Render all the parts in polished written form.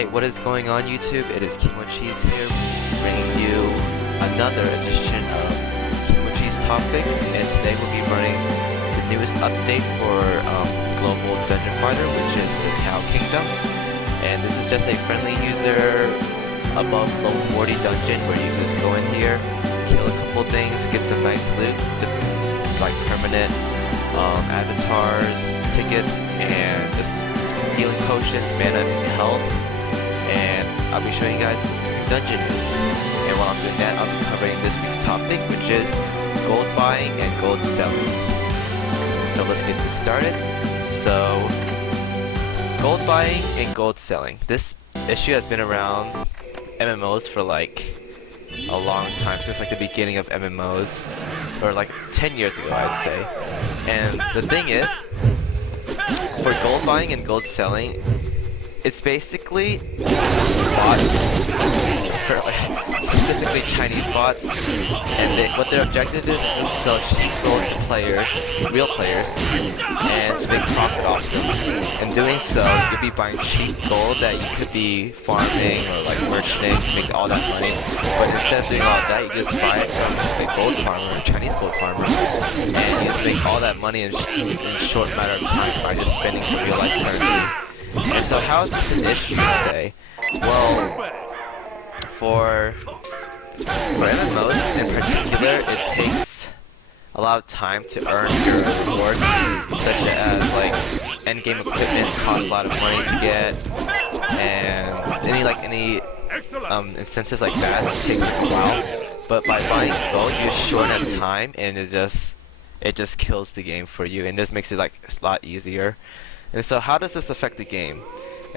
Hey, what is going on YouTube? It is KimoCheese here, bringing you another edition of KimoCheese Topics, and today we'll be running the newest update for Global Dungeon Fighter, which is the Tao Kingdom. And this is just a friendly user above level 40 dungeon where you just go in here, kill a couple things, get some nice loot, like permanent avatars, tickets, and just healing potions, mana, and health. And I'll be showing you guys what this new dungeon is. And while I'm doing that, I'll be covering this week's topic, which is gold buying and gold selling. So let's get this started. So, gold buying and gold selling. This issue has been around MMOs for like a long time, since like the beginning of MMOs, or like 10 years ago I'd say. And the thing is, for gold buying and gold selling, it's basically bots, for like specifically Chinese bots, and what their objective is to sell cheap gold to players, real players, and to make profit off them. In doing so, you'll be buying cheap gold that you could be farming or like merchanting to make all that money. But instead of doing all that, you just buy it from a gold farmer, a Chinese gold farmer, and you just make all that money in a short matter of time by just spending some real life currency. And so how is this an issue to say? Well, for MMOs in particular, it takes a lot of time to earn your rewards, such as like endgame equipment costs a lot of money to get, and any incentives like that takes a while. But by buying gold, you shorten that time, and it just kills the game for you, and this makes it like a lot easier. And so how does this affect the game?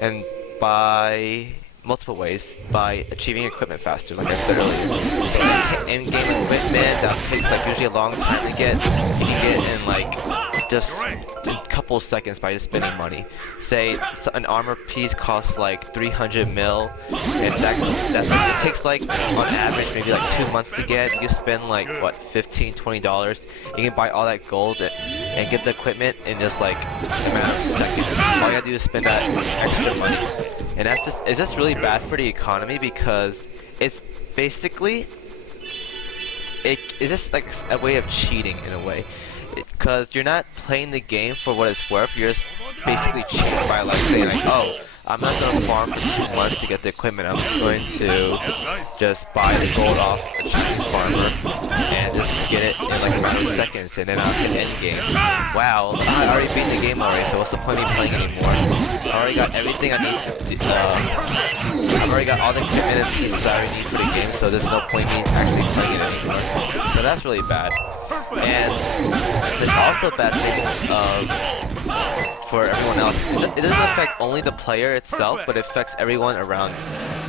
And by multiple ways. By achieving equipment faster, like I said earlier. In-game equipment that takes like usually a long time to get, you can get in like just a couple seconds by just spending money. Say an armor piece costs like 300 mil, and that's like, it takes like on average maybe like 2 months to get. You can spend like what, $15-20. You can buy all that gold and get the equipment in just like a matter of seconds. All you gotta do is spend that extra money. And it's just really bad for the economy, because it's basically, it's just like a way of cheating in a way. Because you're not playing the game for what it's worth, you're just basically cheating by like saying like, oh, I'm not going to farm for 2 months to get the equipment, I'm just going to just buy the gold off a Chinese farmer and just get it in like a matter of seconds, and then I'll hit endgame. Wow, I already beat the game already, so what's the point of me playing anymore? I already got everything I need to, I've already got all the equipment and pieces I already need for the game, so there's no point in me actually playing it anymore. So that's really bad. And there's also bad things for everyone else. It doesn't affect only the player itself, but it affects everyone around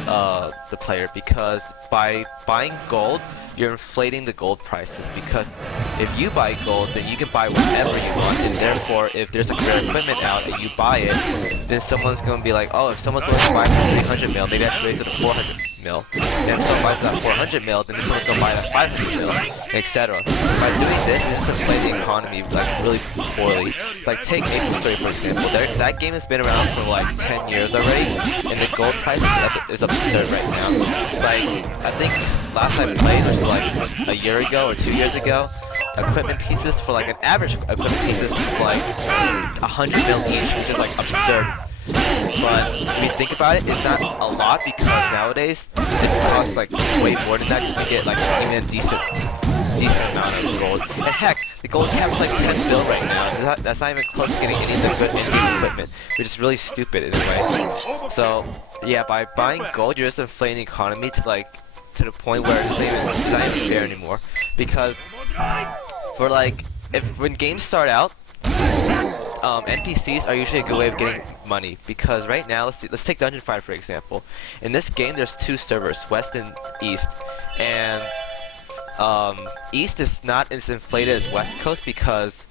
the player, because by buying gold, you're inflating the gold prices, because if you buy gold, then you can buy whatever you want, and therefore if there's like rare equipment out and you buy it, then someone's going to be like, oh, if someone's going to buy for 300 mil, maybe I should raise it to 400 mil. And if someone buys that 400 mil, then someone's going to buy that 500 mil, etc. By doing this, it's just inflating the economy like really poorly. Like take Ape Story for example. That game has been around for like 10 years already, and the gold price is absurd right now. Like, I think last time I played was like a year ago or 2 years ago. Equipment pieces for like an average equipment pieces is like 100 mil each, which is like absurd. But when you think about it, it's not a lot, because nowadays it costs like way more than that just to get like even a decent amount of gold. And heck, the gold cap is like 10 mil right now. That's not even close to getting any of the good in-game equipment, which is really stupid in a way. So yeah, by buying gold, you're just inflating the economy to the point where it's not even fair anymore. Because for like, when games start out, NPCs are usually a good way of getting money, because right now, let's take Dungeon Fighter for example. In this game, there's 2 servers, West and East, and East is not as inflated as West Coast, because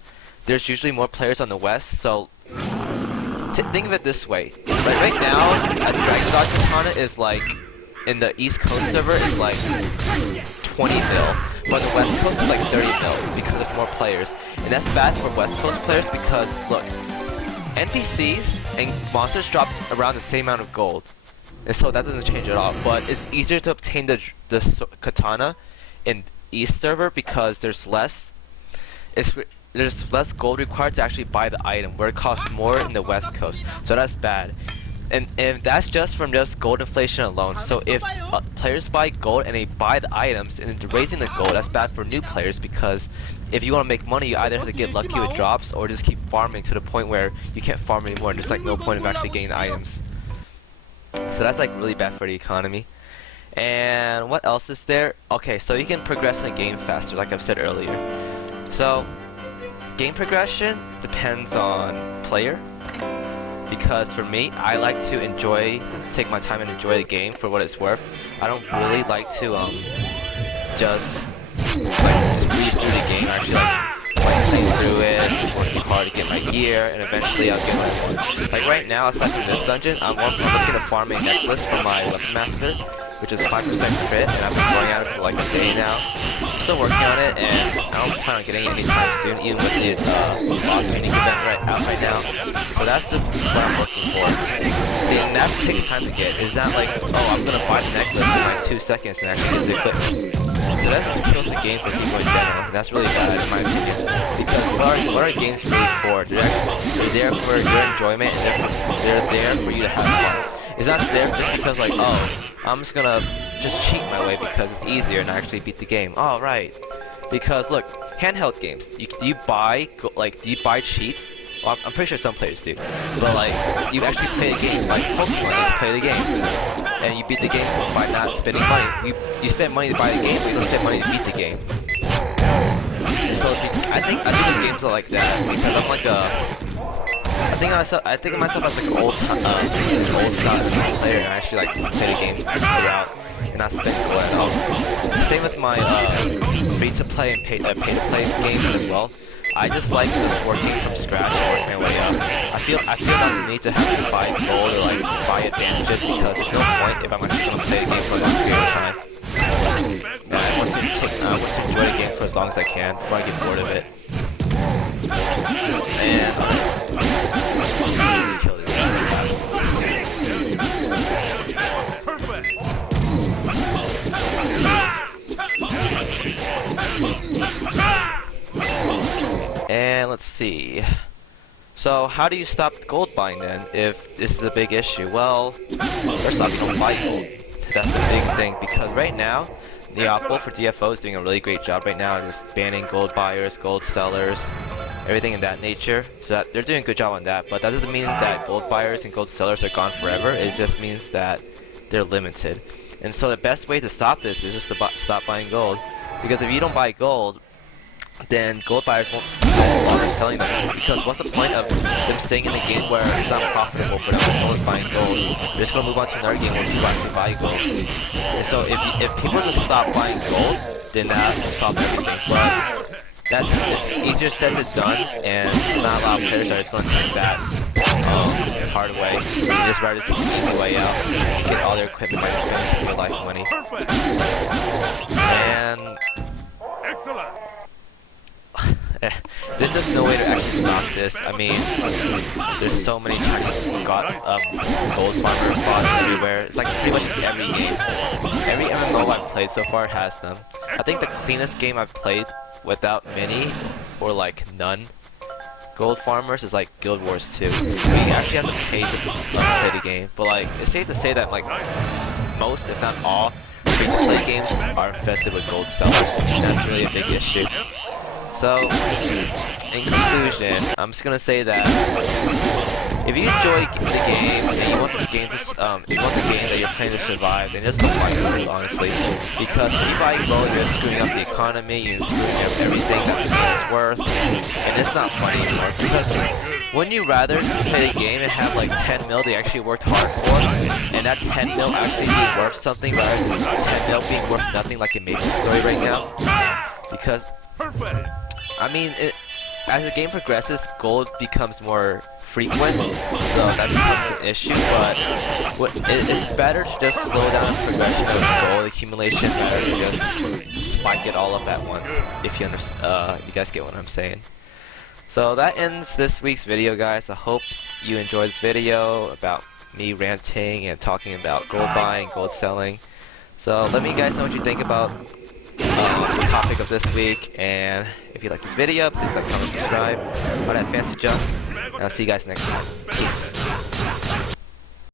there's usually more players on the West. So think of it this way: right now, a Dragon Dog Katana is like, in the East Coast server is like 20 mil, but the West Coast is like 30 mil, because there's more players. And that's bad for West Coast players, because look, NPCs and monsters drop around the same amount of gold. and so that doesn't change at all. But it's easier to obtain the katana in East server because there's less gold required to actually buy the item, where it costs more in the West Coast. So that's bad. And that's just from just gold inflation alone. So if players buy gold and they buy the items and raising the gold, that's bad for new players, because if you want to make money, you either have to get lucky with drops or just keep farming to the point where you can't farm anymore and there's like no point of actually getting the items. So that's like really bad for the economy. And what else is there? Okay, so you can progress in the game faster, like I've said earlier. So game progression depends on player. Because for me, I like to take my time and enjoy the game for what it's worth. I don't really like to just breeze through the game. I actually like playing through it, working hard to get my gear, and eventually I'll get like right now, aside from this dungeon, I'm looking to farm a necklace for my weapon master, which is 5% crit, and I've been going at it for like a day now. I'm still working on it, and I don't plan on getting it anytime soon, even with the boss training event right now. So that's just what I'm looking for. See, and that takes time to get. It's not like, oh, I'm gonna buy the necklace in like 2 seconds and actually get the equipment. So that just kills the game for people in general, and that's really bad in my opinion. Because what are games really for? They're there for your enjoyment, and they're there for you to have fun. It's not there just because like, oh, I'm just gonna cheat my way because it's easier and actually beat the game. Oh, right. Because look, handheld games. Do you buy cheats? Well, I'm pretty sure some players do. But like, you actually play the game like Pokemon. You just play the game, and you beat the game by not spending money. You spend money to buy the game, but you don't spend money to beat the game. So I think the games are like that because I'm like I think of myself as like an old style player, and I actually like to play the games throughout and not spend gold at all. Same with my free to play and pay to play games as well. I just like just working from scratch and working my way up. I feel not the need to have to buy gold or like buy advantages, because there's no point if I'm actually gonna play the game for a long period of time. And I want to enjoy the game for as long as I can before I get bored of it. And just kill this guy. And let's see. So how do you stop gold buying then, if this is a big issue? Well, first off, you don't buy gold. That's the big thing, because right now, Neopol for DFO is doing a really great job right now, just banning gold buyers, gold sellers, everything in that nature. So that they're doing a good job on that, but that doesn't mean that gold buyers and gold sellers are gone forever. It just means that they're limited. And so the best way to stop this is just to stop buying gold, because if you don't buy gold, then gold buyers won't bother selling them, because what's the point of them staying in the game where it's not profitable for them as well as buying gold? They're just gonna move on to another game where people actually buy gold. And so if people just stop buying gold, then that will stop everything. But it's easier said than done, and not a lot of players are just gonna take that hard way. They just rather take the easy way out and get all their equipment by just spending real life money. And excellent. There's just no way to actually stop this. I mean, there's so many Chinese gold farmer spots everywhere. It's like pretty much every game. Every MMO I've played so far has them. I think the cleanest game I've played without many or like none gold farmers is like Guild Wars 2. Where you actually have to pay to play the game. But like, it's safe to say that like most, if not all, free-to-play games are infested with gold sellers. That's really a big issue. So, in conclusion, I'm just gonna say that if you enjoy the game and you want this game to, you want the game that you're playing to survive, then just don't buy gold, honestly. Because if you buy gold, you're screwing up the economy, you're screwing up everything that the game is worth, and it's not funny anymore. Because wouldn't you rather play the game and have like 10 mil they actually worked hard for, and that 10 mil actually be worth something rather than 10 mil being worth nothing like in Maple Story right now? Because I mean, as the game progresses, gold becomes more frequent, so that becomes an issue, but it's better to just slow down the progression of gold accumulation rather than just spike it all up at once, if you understand, you guys get what I'm saying. So that ends this week's video, guys. I hope you enjoyed this video about me ranting and talking about gold buying, gold selling. So let me guys know what you think about the topic of this week, and if you like this video, please like, comment, subscribe. All that fancy junk, and I'll see you guys next time. Peace.